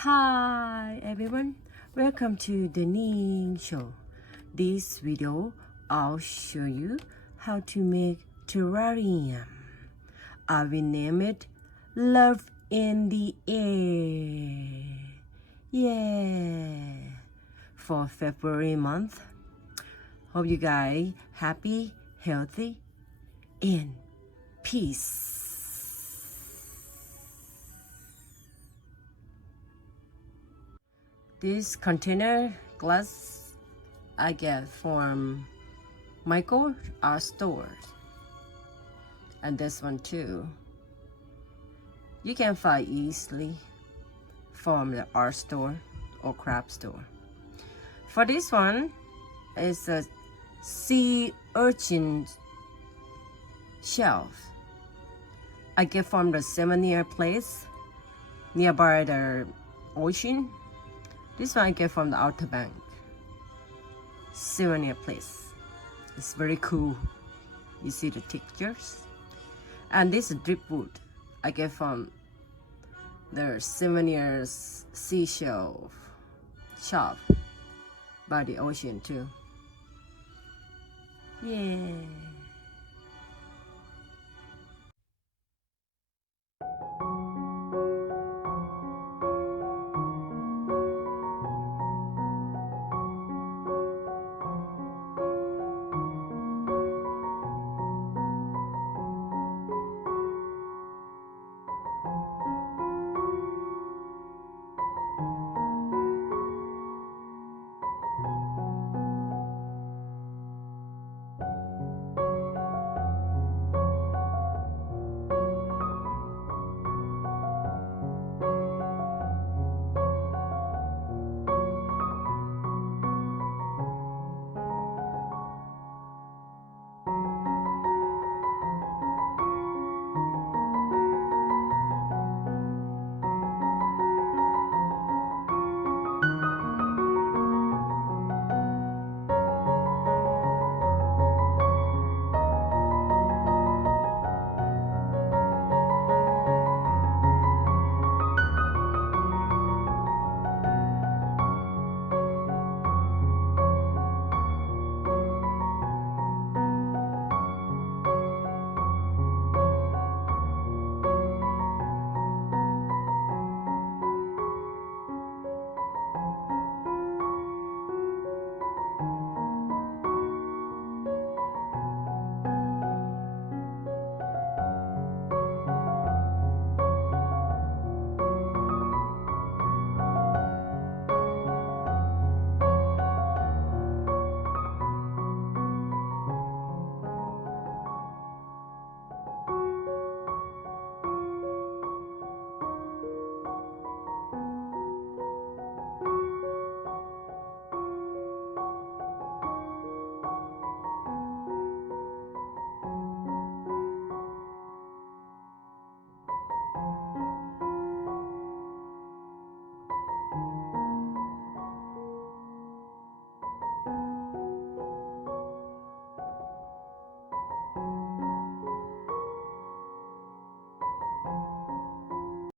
Hi everyone, welcome to the Ning Show. This video I'll show you how to make terrarium. I will name it Love in the Air. Yeah, for February month. Hope you guys happy, healthy, and peace. This container glass I get from Michael our stores, and this one too. You can find easily from the art store or craft store. For this one, it's a sea urchin shelf. I get from the souvenir place nearby the ocean. This one I get from the Outer Bank souvenir place. It's very cool. You see the textures. And this is dripwood I get from the souvenirs seashell shop by the ocean too. Yeah.